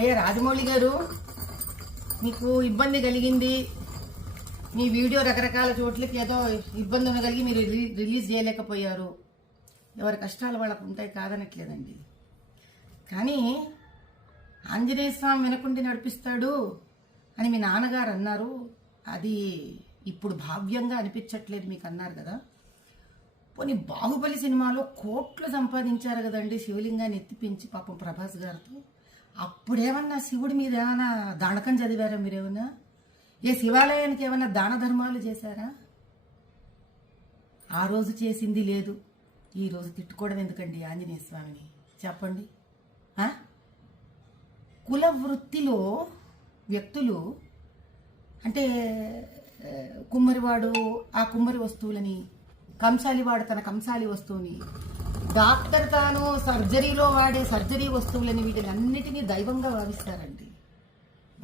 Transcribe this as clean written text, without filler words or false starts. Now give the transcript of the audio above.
ఏ రాజమౌళి గారు, మీకు ఇబ్బంది కలిగింది, మీ వీడియో రకరకాల చోట్లకి ఏదో ఇబ్బంది ఉండగలిగి మీరు రిలీజ్ చేయలేకపోయారు. ఎవరి కష్టాలు వాళ్ళకు ఉంటాయి, కాదనట్లేదండి. కానీ ఆంజనేయ స్వామి వినకుండి నడిపిస్తాడు అని మీ నాన్నగారు అన్నారు. అది ఇప్పుడు భావ్యంగా అనిపించట్లేదు మీకు అన్నారు కదా. పోనీ బాహుబలి సినిమాలో కోట్లు సంపాదించారు కదండి శివలింగాన్ని ఎత్తిపించి పాపం ప్రభాస్ గారితో. అప్పుడేమన్నా శివుడి మీద ఏమైనా దానకం చదివారా మీరేమన్నా? ఏ శివాలయానికి ఏమన్నా దాన ధర్మాలు చేశారా? ఆ రోజు చేసింది లేదు, ఈ రోజు తిట్టుకోవడం ఎందుకండి ఆంజనేయ స్వామిని చెప్పండి. కుల వృత్తిలో వ్యక్తులు అంటే కుమ్మరివాడు ఆ కుమ్మరి వస్తువులని, కంసాలివాడు తన కంసాలి వస్తువుని, డాక్టర్ తాను సర్జరీలో వాడే సర్జరీ వస్తువులని, వీటిలన్నిటినీ దైవంగా భావిస్తారండి.